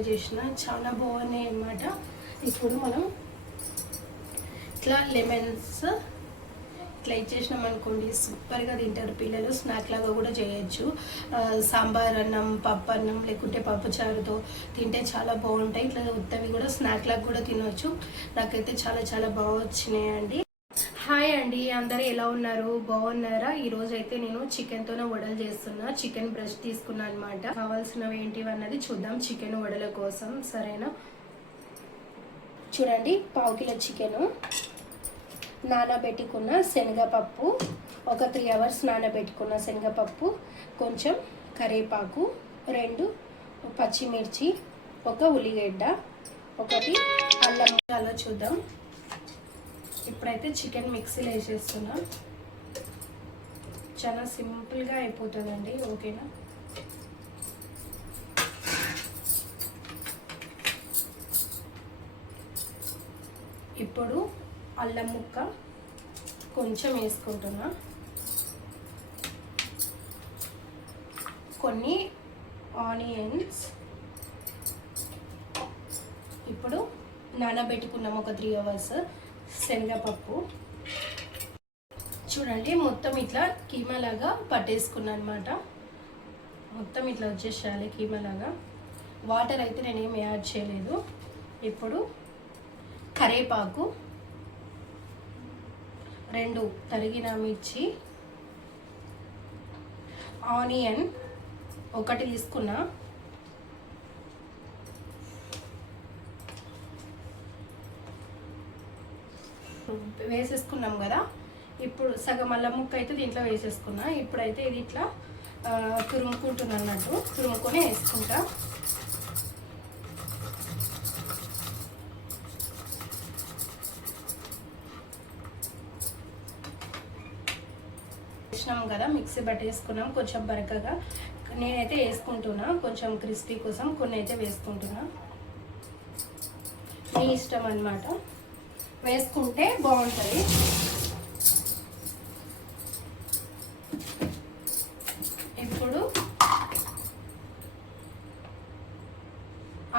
చేసిన చాలా బాగున్నాయి అన్నమాట. ఇప్పుడు మనం ఇట్లా లెమన్స్ ఇట్లా ఇచ్చేసినాం అనుకోండి, సూపర్గా తింటారు పిల్లలు. స్నాక్ లాగా కూడా చేయొచ్చు. సాంబార్ అన్నం, పప్పు అన్నం లేకుంటే పప్పు చారుతో తింటే చాలా బాగుంటాయి. ఇట్లా ఉత్తవి కూడా స్నాక్ లాగా కూడా తినవచ్చు. నాకైతే చాలా చాలా బాగా వచ్చినాయండి. హాయ్ అండి, అందరూ ఎలా ఉన్నారు? బాగున్నారా? ఈరోజు అయితే నేను చికెన్తోనే వడలు చేస్తున్నా. చికెన్ బ్రష్ తీసుకున్నా అనమాట. కావాల్సినవి ఏంటివి అన్నది చూద్దాం చికెన్ వడల కోసం. సరేనా? చూడండి, పావు కిలో చికెను, నానబెట్టుకున్న శనగపప్పు, ఒక 3 అవర్స్ నానబెట్టుకున్న శనగపప్పు, కొంచెం కరివేపాకు, 2 పచ్చిమిర్చి, ఒక ఉల్లిగడ్డ, ఒకటి అల్లం. అలా చూద్దాం. ఇప్పుడైతే చికెన్ మిక్సీలో వేసేస్తున్నా. చాలా సింపుల్గా అయిపోతుందండి. ఓకేనా? ఇప్పుడు అల్లం ముక్క కొంచెం వేసుకుంటున్నా, కొన్ని ఆనియన్స్, ఇప్పుడు నానబెట్టుకున్నాం ఒక 3 అవర్స్ శనగపప్పు. చూడండి, మొత్తం ఇట్లా కీమా లాగా పట్టేసుకున్నా అనమాట. మొత్తం ఇట్లా వచ్చేసేయాలి కీమా లాగా. వాటర్ అయితే నేనేం యాడ్ చేయలేదు. ఇప్పుడు కరివేపాకు, 2 తరిగిన మిర్చి, ఆనియన్ 1 తీసుకున్నా, వేసేసుకున్నాం కదా. ఇప్పుడు సగం అల్లం ముక్క అయితే దీంట్లో వేసేసుకున్నా. ఇప్పుడైతే ఇది ఇట్లా తురుముకుంటున్నా అన్నట్టు, తురుముకొని వేసుకుంటా. వేసినాం కదా, మిక్సీ పట్టేసుకున్నాం కొంచెం బరకగా. నేనైతే వేసుకుంటున్నా కొంచెం క్రిస్పీ కోసం, కొన్ని అయితే వేసుకుంటున్నా. మీ ఇష్టం అన్నమాట, వేసుకుంటే బాగుంటుంది. ఇప్పుడు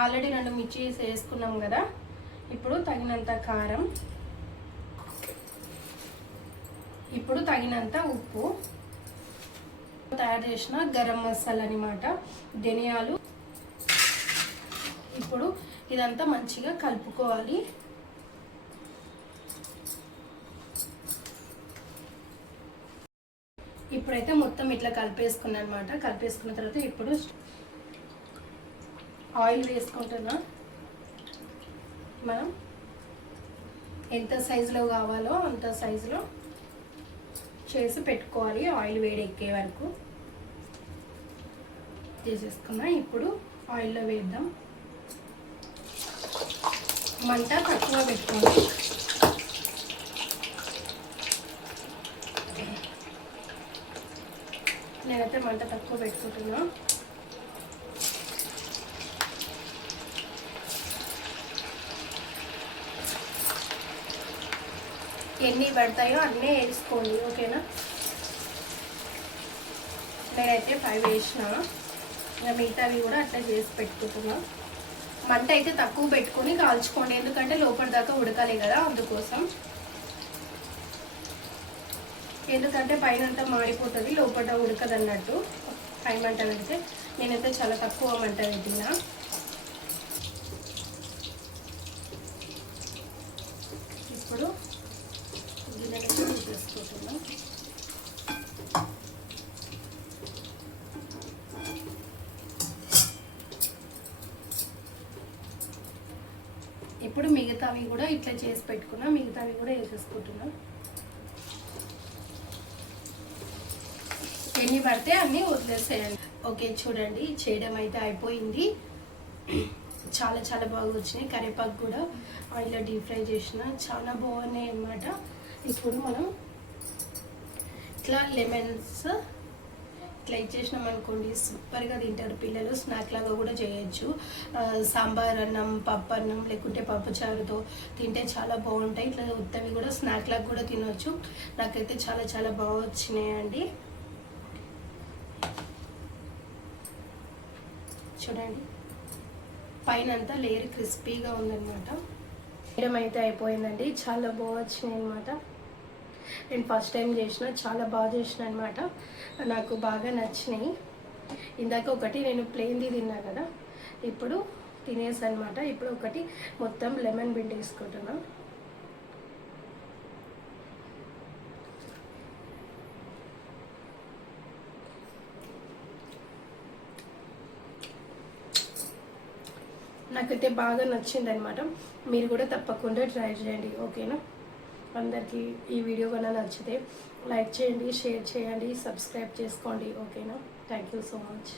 ఆల్రెడీ 2 మిర్చి వేసుకున్నాం కదా. ఇప్పుడు తగినంత కారం, ఇప్పుడు తగినంత ఉప్పు, తయారు చేసిన గరం మసాలా అన్నమాట, ధనియాలు. ఇప్పుడు ఇదంతా మంచిగా కలుపుకోవాలి. ఇప్పుడైతే మొత్తం ఇట్లా కలిపేసుకున్నా అనమాట. కలిపేసుకున్న తర్వాత ఇప్పుడు ఆయిల్ వేసుకుంటున్నా. మనం ఎంత సైజులో కావాలో అంత సైజులో చేసి పెట్టుకోవాలి. ఆయిల్ వేడెక్కే వరకు చేసేసుకున్నా. ఇప్పుడు ఆయిల్లో వేద్దాం. మంట తక్కువ పెట్టుకోండి. నేనైతే మంట తక్కువ పెట్టుకుంటున్నా. ఎన్ని పడతాయో అన్నీ వేసుకోండి. ఓకేనా? నేనైతే 5 వేసిన. ఇంకా మిగతావి కూడా అట్లా చేసి పెట్టుకుంటున్నా. మంట అయితే తక్కువ పెట్టుకొని కాల్చుకోండి, ఎందుకంటే లోపల దాకా ఉడకాలి కదా, అందుకోసం. ఎందుకంటే పైన అంతా మాడిపోతుంది, లోపల ఉడకదు అన్నట్టు. పై మంట పెడితే నేనైతే చాలా తక్కువ మంట పెట్టినా. ఇప్పుడు గిన్నెలో వేసేసుకుంటున్నా. ఇప్పుడు మిగతావి కూడా ఇట్లా చేసి పెట్టుకున్నా, మిగతావి కూడా వేసేసుకుంటున్నా. ఎన్ని పడితే అన్నీ వదిలేసేయండి. ఓకే, చూడండి, చేయడం అయితే అయిపోయింది. చాలా చాలా బాగా వచ్చినాయి. కరివేపాకు కూడా ఆయిల్లో డీప్ ఫ్రై చేసిన, చాలా బాగున్నాయి అన్నమాట. ఇప్పుడు మనం ఇట్లా లెమన్స్ ఇట్లా ఇచ్చేసినాం అనుకోండి, సూపర్గా తింటారు పిల్లలు. స్నాక్ లాగా కూడా చేయొచ్చు. సాంబార్ అన్నం, పప్పు అన్నం లేకుంటే పప్పు చారుతో తింటే చాలా బాగుంటాయి. ఇట్లా ఉత్తవి కూడా స్నాక్ లాగా కూడా తినవచ్చు. నాకైతే చాలా చాలా బాగా వచ్చినాయండి. చూడండి, పైన అంతా లేయర్ క్రిస్పీగా ఉందన్నమాట. వేయడం అయితే అయిపోయిందండి. చాలా బాగా వచ్చినాయి అనమాట. నేను ఫస్ట్ టైం చేసిన, చాలా బాగా చేసిన అనమాట. నాకు బాగా నచ్చినాయి. ఇందాక ఒకటి నేను ప్లెయిన్ది తిన్నా కదా, ఇప్పుడు తినేసి అనమాట. ఇప్పుడు ఒకటి మొత్తం లెమన్ బిండి వేసుకుంటున్నా. నాకైతే బాగా నచ్చింది అనమాట. మీరు కూడా తప్పకుండా ట్రై చేయండి, ఓకేనా? అందరికీ ఈ వీడియో కన్నా నచ్చితే లైక్ చేయండి, షేర్ చేయండి, సబ్స్క్రైబ్ చేసుకోండి, ఓకేనా? Thank you so much.